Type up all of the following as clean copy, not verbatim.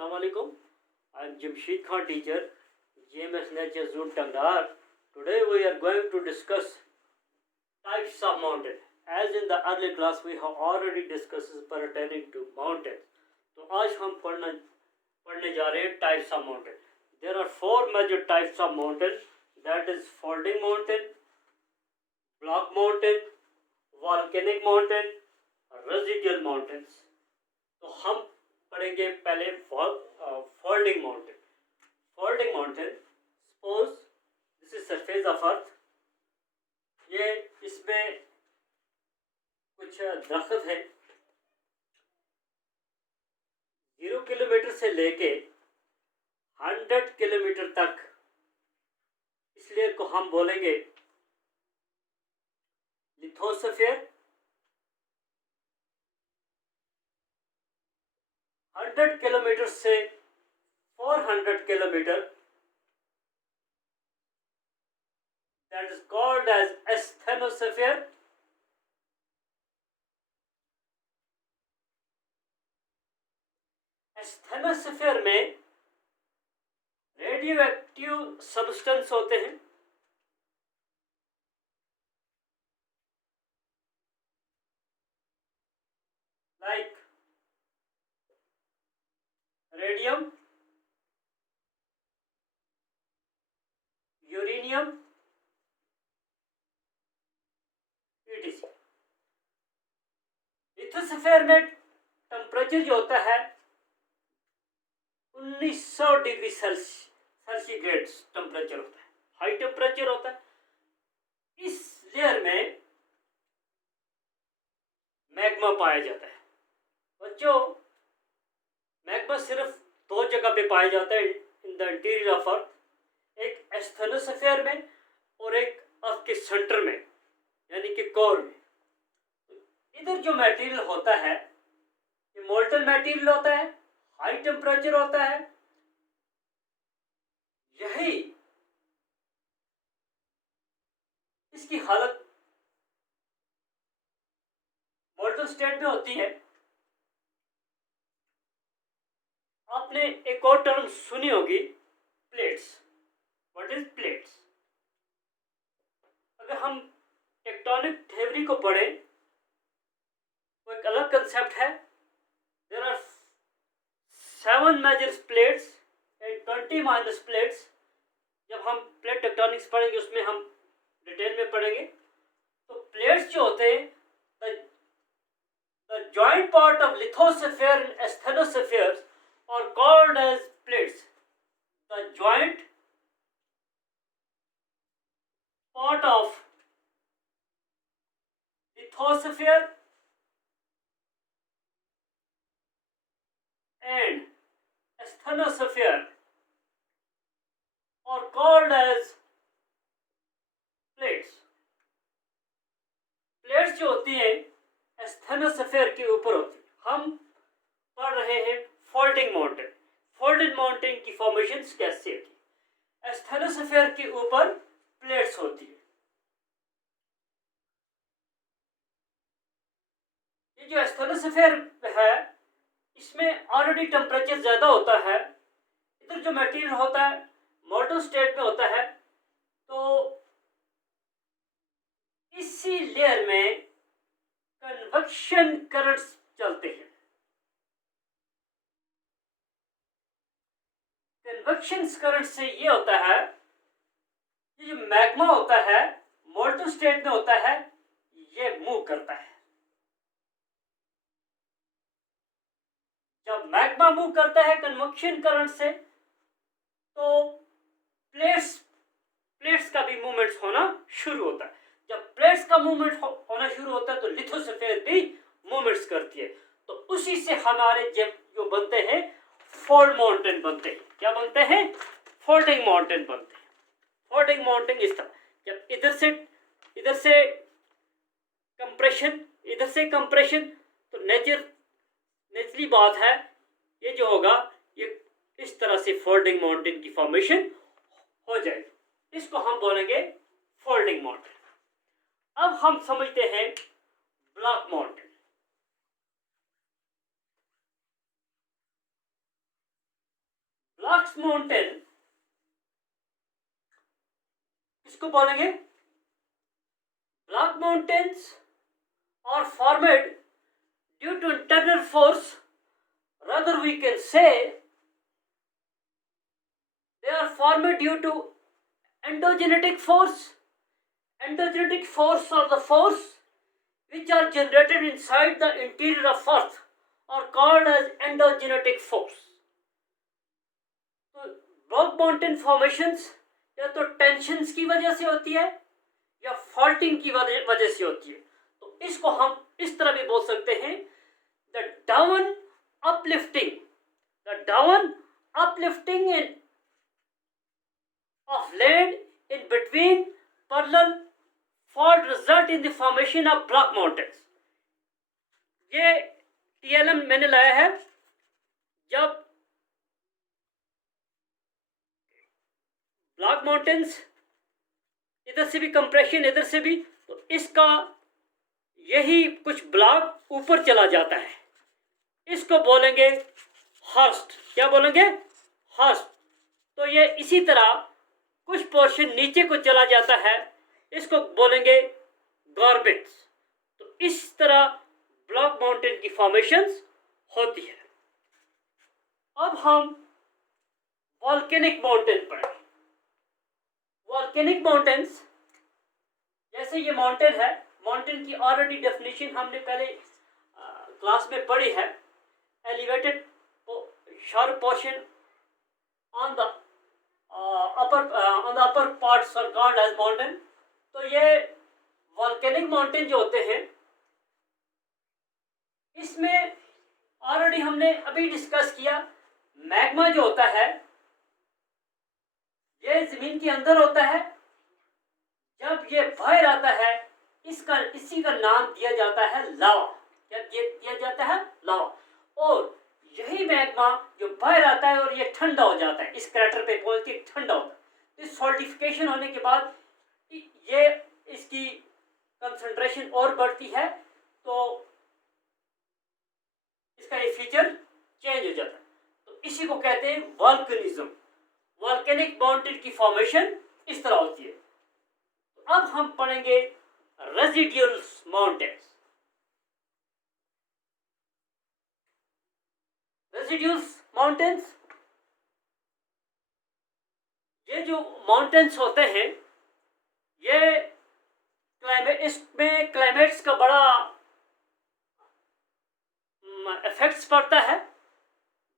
Assalamu alaikum. I am Jamsheed Khan, teacher, GMS Nature Zoo Tangdar. Today we are going to discuss types of mountain. As in the early class we have already discussed pertaining to mountains. तो आज हम पढ़ने जा रहे हैं types of mountain. There are four major types of mountain. That is folding mountain, block mountain, volcanic mountain, residual mountains. तो हम पढ़ेंगे पहले folding mountain. Folding mountain, suppose this is surface of earth. ये इसमें कुछ दरख्त है 0 किलोमीटर से लेके 100 किलोमीटर तक. इस लेयर को हम बोलेंगे लिथोस्फीयर. 100 किलोमीटर से 400 kilometre, that is called as asthenosphere. asthenosphere में रेडियो एक्टिव सब्सटेंस होते हैं. Like radium, uranium, etc. Lithosphere में टेम्परेचर जो होता है 1900 डिग्री सेंटीग्रेड टेम्परेचर होता है, हाई टेम्परेचर होता है. इस लेयर में मैग्मा पाया जाता है. बच्चों, मैग्मा सिर्फ दो जगह पे पाया जाता है in the interior of earth. एक एस्थेनोस्फीयर में और एक अर्थ के सेंटर में, यानी कि कोर में. इधर जो मटेरियल होता है ये मोल्टन मटेरियल होता है, हाई टेम्परेचर होता है. यही इसकी हालत मोल्टन स्टेट में होती है. आपने एक और टर्म सुनी होगी, प्लेट्स. What is plates? अगर हम टेक्टोनिक थ्योरी को पढ़ें तो एक अलग कंसेप्ट है. There are 7 major plates and 20 minus plates. जब हम प्लेट टेक्टोनिक्स पढ़ेंगे उसमें हम डिटेल में पढ़ेंगे. तो प्लेट्स जो होते हैं, the joint part of lithosphere and asthenosphere are called as plates. The joint part of lithosphere and asthenosphere are called as plates. Plates जो होती हैं एस्थेनोस्फीयर के ऊपर होती है. हम पढ़ रहे हैं फोल्डिंग माउंटेन. फोल्डिंग माउंटेन की फॉर्मेशन कैसे होती है? एस्थेनोस्फीयर के ऊपर प्लेट्स होती है. ये जो एस्थेनोस्फीयर है इसमें ऑलरेडी टेम्परेचर ज्यादा होता है. इधर जो मटेरियल होता है मोल्टन स्टेट में होता है. तो इसी लेयर में कन्वेक्शन करंट्स चलते हैं. कन्वेक्शन करंट से ये होता है, ये जो मैग्मा होता है मोल्टन स्टेट में होता है, ये मूव करता है. जब मैग्मा मूव करता है कन्वेक्शन करंट से तो प्लेट्स का भी मूवमेंट होना शुरू होता है. जब प्लेट्स का मूवमेंट होना शुरू होता है तो लिथोस्फीयर भी मूवमेंट्स करती है. तो उसी से हमारे जो बनते हैं फोल्ड माउंटेन बनते हैं. क्या बनते हैं? फोल्डिंग माउंटेन बनते हैं. फोल्डिंग माउंटेन इस तरह, जब इधर से कंप्रेशन, इधर से कंप्रेशन, तो नेचुरली बात है ये जो होगा ये इस तरह से फोल्डिंग माउंटेन की फॉर्मेशन हो जाएगी. इसको हम बोलेंगे फोल्डिंग माउंटेन. अब हम समझते हैं ब्लॉक माउंटेन. ब्लॉक्स माउंटेन किसको बोलेंगे? Block mountains are formed due to internal force, rather we can say they are formed due to endogenetic force. Endogenetic force are the force which are generated inside the interior of earth are called as endogenetic force. तो block mountain formations या तो tensions की वजह से होती है या faulting की वजह से होती है। तो इसको हम इस तरह भी बोल सकते हैं, the down uplifting in of land in between parallel fault result in the formation of block mountains. ये TLM मैंने लाया है। जब ब्लॉक माउंटेन्स इधर से भी कंप्रेशन इधर से भी, तो इसका यही कुछ ब्लॉक ऊपर चला जाता है, इसको बोलेंगे हर्स्ट। क्या बोलेंगे? हर्स्ट। तो ये इसी तरह कुछ पोर्शन नीचे को चला जाता है, इसको बोलेंगे गॉर्बिट्स। तो इस तरह ब्लॉक माउंटेन की फॉर्मेशंस होती है। अब हम वॉल्केनिक माउंटेन पढ़ें। वॉल्केनिक माउंटेन्स, जैसे ये माउंटेन है, माउंटेन की ऑलरेडी डेफिनेशन हमने पहले क्लास में पढ़ी है। Elevated sharp portion on the upper parts are called as mountain. तो ये वॉल्केनिक माउंटेन जो होते हैं, इसमें ऑलरेडी हमने अभी डिस्कस किया, मैग्मा जो होता है ये जमीन के अंदर होता है। जब ये बाहर आता है, इसी का नाम दिया जाता है लावा। क्या दिया जाता है? लावा। और यही मैग्मा जो बाहर आता है और ये ठंडा हो जाता है, इस क्रैटर पे पहुंच के ठंडा होता है। तो सॉल्टिफिकेशन होने के बाद ये इसकी कंसंट्रेशन और बढ़ती है, तो इसका ये फीचर चेंज हो जाता है। तो इसी को कहते हैं वॉल्केनिज्म। वॉल्केनिक माउंटेन की फॉर्मेशन इस तरह होती है। तो अब हम पढ़ेंगे रेजिडुअल माउंटेन्स। रेजिडुअल माउंटेन्स, ये जो माउंटेन्स होते हैं, ये इसमें क्लाइमेट्स का बड़ा इफेक्ट्स पड़ता है।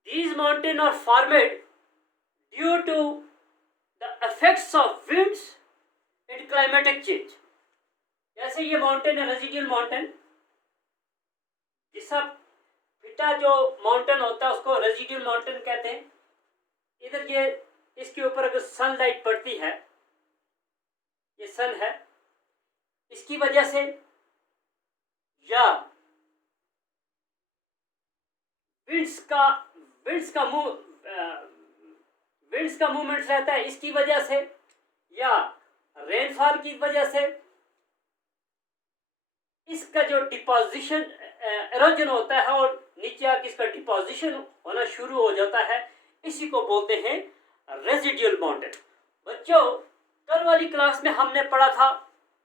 These mountains are formed due to the effects of winds and climatic change. जैसे ये माउंटेन है रेजिडुअल माउंटेन, जिसका फिटा जो माउंटेन होता है उसको रेजिडुअल माउंटेन कहते हैं। इधर ये इसके ऊपर अगर सनलाइट पड़ती है, ये सन है, इसकी वजह से या विंड्स का मूवमेंट रहता है, इसकी वजह से या रेनफॉल की वजह से इसका जो डिपोजिशन एरोजन होता है और नीचे आके इसका डिपोजिशन होना शुरू हो जाता है, इसी को बोलते हैं रेजिडुअल माउंटेन। बच्चों, कल वाली क्लास में हमने पढ़ा था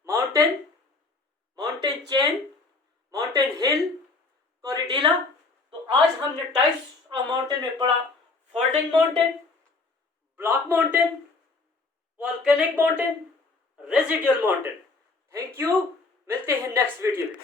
माउंटेन, माउंटेन चेन, माउंटेन हिल, कोरिडोला। तो आज हमने टाइप्स ऑफ माउंटेन में पढ़ा folding mountain, block mountain, volcanic mountain, residual mountain. Thank you, मिलते हैं नेक्स्ट वीडियो में।